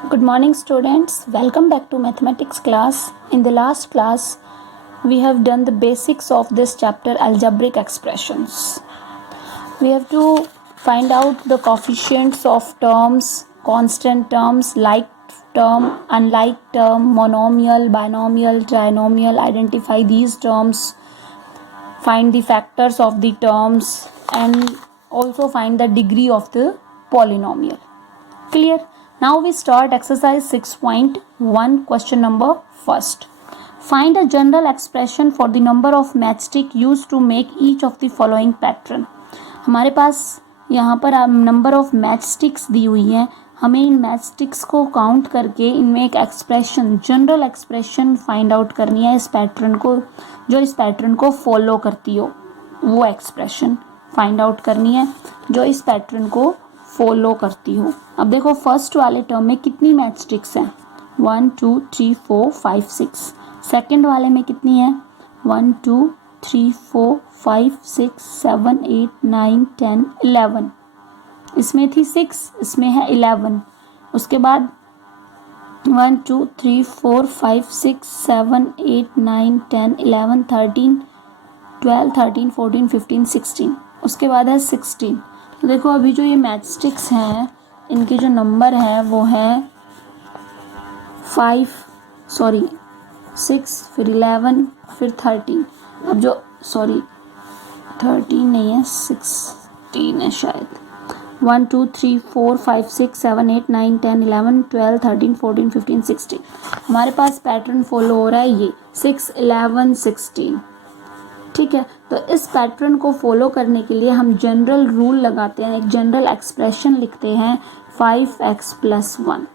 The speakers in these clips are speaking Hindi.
Good morning, students. Welcome back to mathematics class. In the last class, we have done the basics of this chapter, algebraic expressions. We have to find out the coefficients of terms, constant terms, like term, unlike term, monomial, binomial, trinomial. Identify these terms, find the factors of the terms, and also find the degree of the polynomial. Clear? Now we start exercise 6.1, question number first. Find a general expression for the number of matchstick used to make each of the following pattern. हमारे पास यहाँ पर नंबर ऑफ मैच स्टिक्स दी हुई हैं. हमें इन मैच स्टिक्स को काउंट करके इनमें एक expression, general expression find out करनी है. इस पैटर्न को, जो इस पैटर्न को फॉलो करती हो, वो एक्सप्रेशन फाइंड आउट करनी है जो इस पैटर्न को फॉलो करती हो. अब देखो फर्स्ट वाले टर्म में कितनी मैच स्टिक्स हैं? 1 2 3 4 5 6. सेकेंड वाले में कितनी है? 1 2 3 4 5 6 7 8 9 10 11. इसमें थी 6, इसमें है 11. उसके बाद 1 2 3 4 5 6 7 8 9 10 11 13 12 13 14 15 16. उसके बाद है 16. तो देखो अभी जो ये मैच स्टिक्स हैं, इनके जो नंबर है वो है 6, फिर 11, फिर 13. अब जो 13 नहीं है, 16 है शायद. 1 2 3 4 5 6 7 8 9 10 11 12 13 14 15 16. हमारे पास पैटर्न फॉलो हो रहा है ये 6 11 16. ठीक है, तो इस पैटर्न को फॉलो करने के लिए हम जनरल रूल लगाते हैं, एक जनरल एक्सप्रेशन लिखते हैं 5x + 1.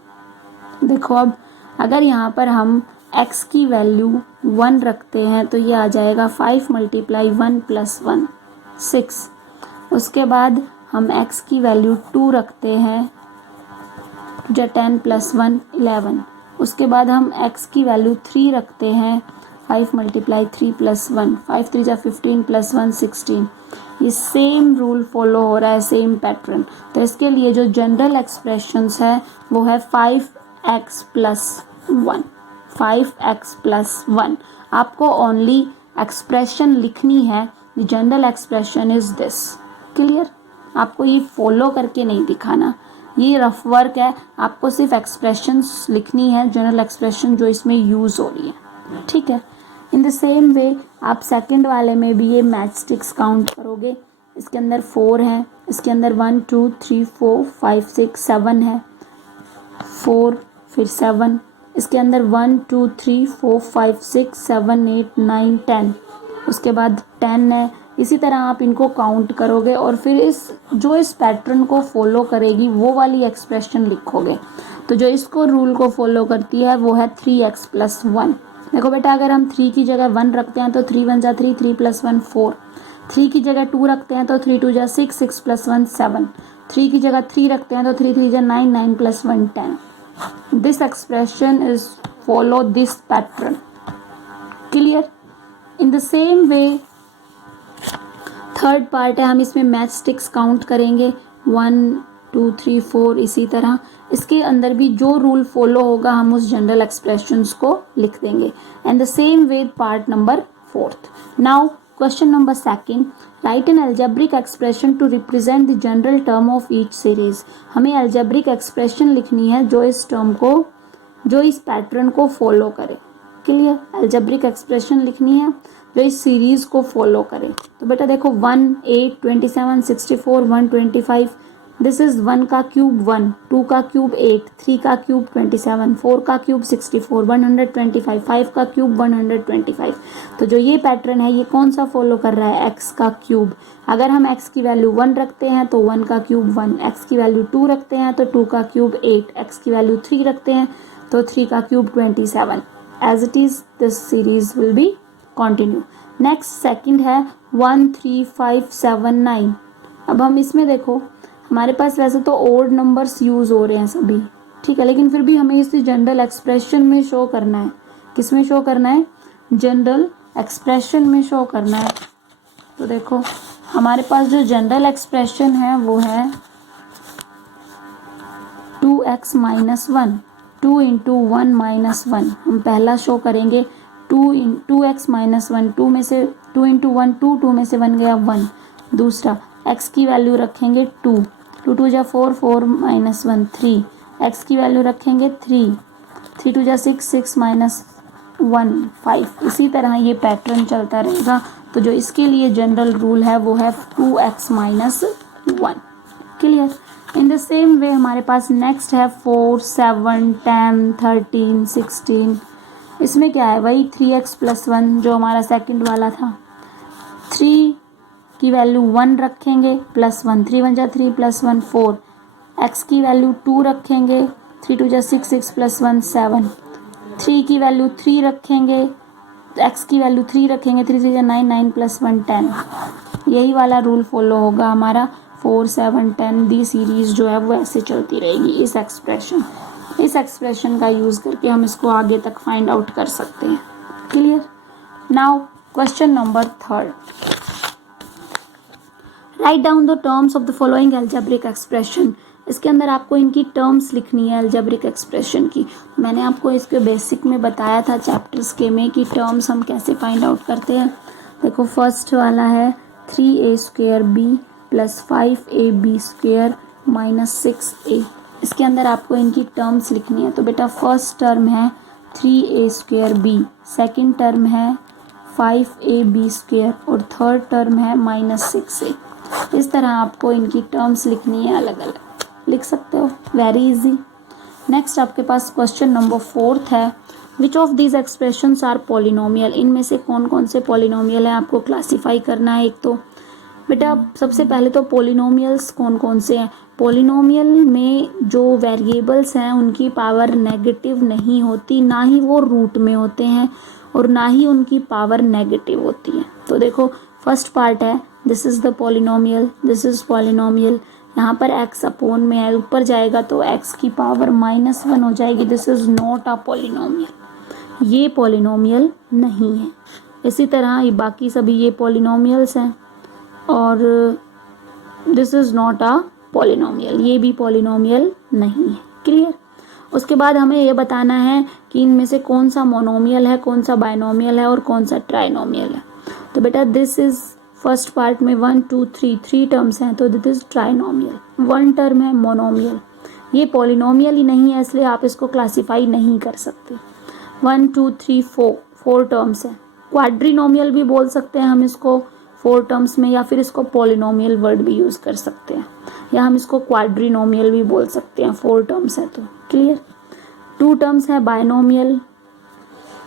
देखो अब अगर यहाँ पर हम x की वैल्यू 1 रखते हैं तो ये आ जाएगा 5 × 1 + 1 6. उसके बाद हम x की वैल्यू 2 रखते हैं, जो 10 + 1 11. उसके बाद हम x की वैल्यू 3 रखते हैं, 5 × 3 + 1 5 3 = 15 + 1 16. ये सेम रूल फॉलो हो रहा है, सेम पैटर्न. तो इसके लिए जो जनरल एक्सप्रेशंस है वो है 5x + 1. 5x + 1. आपको ओनली एक्सप्रेशन लिखनी है. The general expression is this. Clear? आपको ये फॉलो करके नहीं दिखाना, ये रफ वर्क है. आपको सिर्फ एक्सप्रेशंस लिखनी है, जनरल एक्सप्रेशन जो इसमें यूज़ हो रही है. ठीक है. इन द सेम वे आप सेकंड वाले में भी ये मैच स्टिक्स काउंट करोगे. इसके अंदर 4 है, इसके अंदर 1 2 3 4 5 6 7 है, 4 फिर 7. इसके अंदर 1 2 3 4 5 6 7 8 9 10. उसके बाद 10 है. इसी तरह आप इनको काउंट करोगे और फिर इस पैटर्न को फॉलो करेगी वो वाली एक्सप्रेशन लिखोगे. तो जो इसको रूल को फॉलो करती है वो है 3x + 1. देखो बेटा, अगर हम 3 की जगह 1 रखते हैं तो 3 1 = 3, 3 + 1 4. 3 की जगह 2 रखते हैं तो 3 2 = 6, 6 + 1 7. 3 की जगह 3 रखते हैं तो 3 3 = 9, 9 + 1 10. This expression is follow this pattern. Clear? In the same way third part है, हम इसमें मैच स्टिक्स काउंट करेंगे 1 2 3 4. इसी तरह इसके अंदर भी जो रूल फॉलो होगा हम उस जनरल एक्सप्रेशंस को लिख देंगे. And the same way part number 4. Now question number second. Write an algebraic expression to represent the general term of each series. हमें अलजेब्रिक एक्सप्रेशन लिखनी है जो इस पैटर्न को फॉलो करे. क्लियर? अलजेब्रिक एक्सप्रेशन लिखनी है जो इस सीरीज को फॉलो करे. तो बेटा देखो 1 8 27 64 125. दिस इज 1 का क्यूब 1, 2 का क्यूब 8, 3 का क्यूब 27, 4 का क्यूब 64 125, 5 का क्यूब 125. तो जो ये पैटर्न है ये कौन सा फॉलो कर रहा है? x का क्यूब. अगर हम x की वैल्यू 1 रखते हैं तो 1 का क्यूब 1, x की वैल्यू 2 रखते हैं तो 2 का क्यूब 8, x की वैल्यू 3 रखते हैं तो 3 का cube 27. As it is this series will be continue. Next second है 1 3 5 7 9. अब हम इसमें देखो, हमारे पास वैसे तो ओड नंबर्स यूज हो रहे हैं सभी, ठीक है, लेकिन फिर भी हमें इसे जनरल एक्सप्रेशन में शो करना है. किस में शो करना है? जनरल एक्सप्रेशन में शो करना है. तो देखो हमारे पास जो जनरल एक्सप्रेशन है वो है 2x - 1. 2 इंटू 1 माइनस 1, हम पहला शो करेंगे 2x माइनस 1, 2 में से 2 इंटू 1 2, 2 में से 1 गया 1। दूसरा x की वैल्यू रखेंगे 2, 2 2 जा 4, 4 माइनस 1 3, x की वैल्यू रखेंगे 3, 3 2 जा 6, 6 माइनस 1 5। इसी तरह ये पैटर्न चलता रहेगा। तो जो इसके लिए जनरल रूल है वो है 2x minus 1। Clear. In the same वे हमारे पास नेक्स्ट है 4 7 10 13 16। इसमें क्या है, वही 3x प्लस 1 जो हमारा सेकंड वाला था। 3 की वैल्यू 1 रखेंगे प्लस 1, 3 1 जा 3 प्लस 1 4। x की वैल्यू 2 रखेंगे, 3 2 जा 6, 6 प्लस 1 7। 3 की वैल्यू 3 रखेंगे, x की वैल्यू 3 रखेंगे, 3 3 जा 9, 9 प्लस 1 10। यही वाला रूल फॉलो होगा हमारा 4 7 10। दी सीरीज जो है वो ऐसे चलती रहेगी। इस एक्सप्रेशन का यूज़ करके हम इसको आगे तक फाइंड आउट कर सकते हैं। Clear. Now question number 3, write down the terms of the following algebraic expression. इसके अंदर आपको इनकी टर्म्स लिखनी है एल्जेब्रिक एक्सप्रेशन की। मैंने आपको इसके बेसिक में बताया था चैप्टर्स के में कि टर्म्स हम कैसे फाइंड आउट करते हैं। देखो फर्स्ट वाला है 3a² plus 5ab² minus 6a। इसके अंदर आपको इनकी टर्म्स लिखनी है। तो बेटा फर्स्ट टर्म है 3a²b, सेकेंड टर्म है 5ab² और थर्ड टर्म है माइनस 6a। इस तरह आपको इनकी टर्म्स लिखनी है, अलग अलग लिख सकते हो, वेरी इजी। नेक्स्ट आपके पास क्वेश्चन नंबर 4 है, which of these expressions are polynomial. इनमें से कौन कौन से पॉलिनोमियल है आपको क्लासीफाई करना है। एक तो बेटा सबसे पहले तो पॉलिनोमियल्स कौन कौन से हैं। पॉलिनोमियल में जो वेरिएबल्स हैं उनकी पावर नेगेटिव नहीं होती, ना ही वो रूट में होते हैं और ना ही उनकी पावर नेगेटिव होती है। तो देखो फर्स्ट पार्ट है this is the polynomial, this is polynomial. यहाँ पर x अपोन में है, ऊपर जाएगा तो x की पावर -1 हो जाएगी। This is not a polynomial, ये पॉलिनोमियल नहीं है। इसी तरह ये बाकी सभी ये पॉलिनोमियल्स हैं और this is not a polynomial, ये भी पॉलिनोमियल नहीं है। क्लियर। उसके बाद हमें ये बताना है कि इनमें से कौन सा मोनोमियल है, कौन सा बाइनोमियल है और कौन सा ट्राइनोमियल है। तो बेटा दिस इज फर्स्ट पार्ट में 1 2 3 3 टर्म्स हैं तो दिस इज ट्राइनोमियल। 1 टर्म है मोनोमियल, ये पॉलिनोमियल ही नहीं है इसलिए आप इसको क्लासीफाई नहीं कर सकते। 1 2 3 4 टर्म्स है। क्वाड्रिनोमियल भी बोल सकते हैं हम इसको 4 टर्म्स में, या फिर इसको पॉलिनोमियल वर्ड भी यूज कर सकते हैं, या हम इसको क्वाड्रिनोमियल भी बोल सकते हैं। 4 टर्म्स है तो क्लियर। 2 टर्म्स है बाइनोमियल,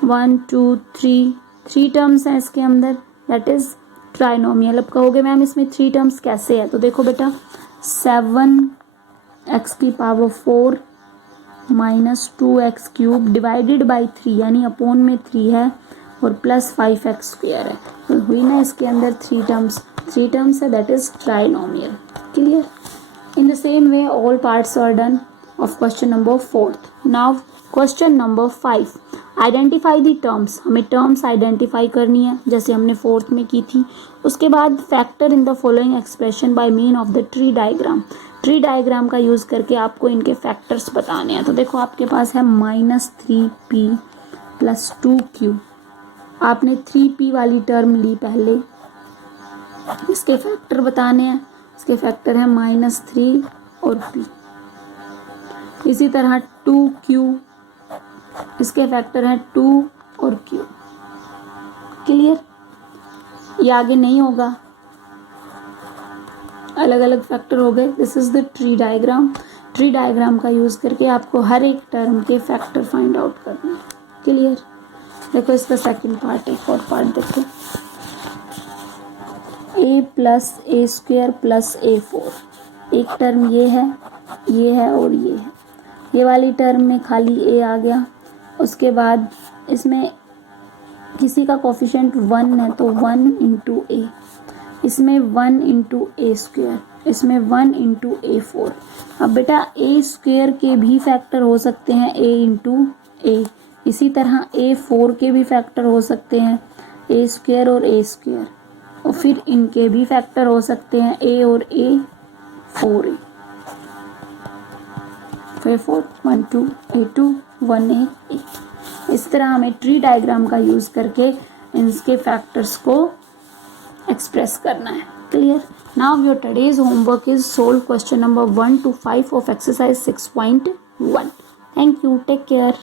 1 2 3 टर्म्स हैं इसके अंदर, दैट इज ट्राइनोमियल। अब कहोगे मैम इसमें 3 टर्म्स कैसे है। तो देखो बेटा 7x की power 4 minus 2x³ divided by 3 यानी अपोन में 3 है और प्लस 5x² है। तो हुई ना इसके अंदर 3 टर्म्स है, that is trinomial. Clear. In the same way all parts are done of question number 4। Now question number 5, identify the terms. हमें टर्म्स आइडेंटिफाई करनी है जैसे हमने 4th में की थी। उसके बाद factor in the following expression by mean of the tree diagram. Tree diagram का यूज़ करके आपको इनके फैक्टर्स बताने हैं। तो देखो आपके पास है -3p प्लस 2q। आपने 3p वाली टर्म ली पहले, इसके फैक्टर बताने हैं। इसके फैक्टर है -3 और p। इसी तरह 2q, इसके फैक्टर हैं 2 और q। क्लियर। ये आगे नहीं होगा, अलग अलग फैक्टर हो गए। This is the tree diagram. Tree diagram का यूज करके आपको हर एक टर्म के फैक्टर फाइंड आउट करना है। क्लियर। देखो इसका सेकंड पार्ट, एक और पार्ट देखो, a plus a² plus a4। एक टर्म ये है और ये है। ये वाली टर्म में खाली a आ गया। उसके बाद इसमें किसी का कोफिशिएंट 1 है तो 1 इंटू a, इसमें 1 इंटू a², इसमें 1 इंटू a4। अब बेटा a² के भी फैक्टर हो सकते हैं a इंटू a, इसी तरह a4 के भी फैक्टर हो सकते हैं a² और a², और फिर इनके भी फैक्टर हो सकते हैं a और a 4a। 5 4 1 2 8 2 1 8 8। इस तरह हमें ट्री डायग्राम का यूज़ करके इनके फैक्टर्स को एक्सप्रेस करना है। Clear? Now your today's homework is solve question number 1 to 5 of exercise 6.1। Thank you, take care.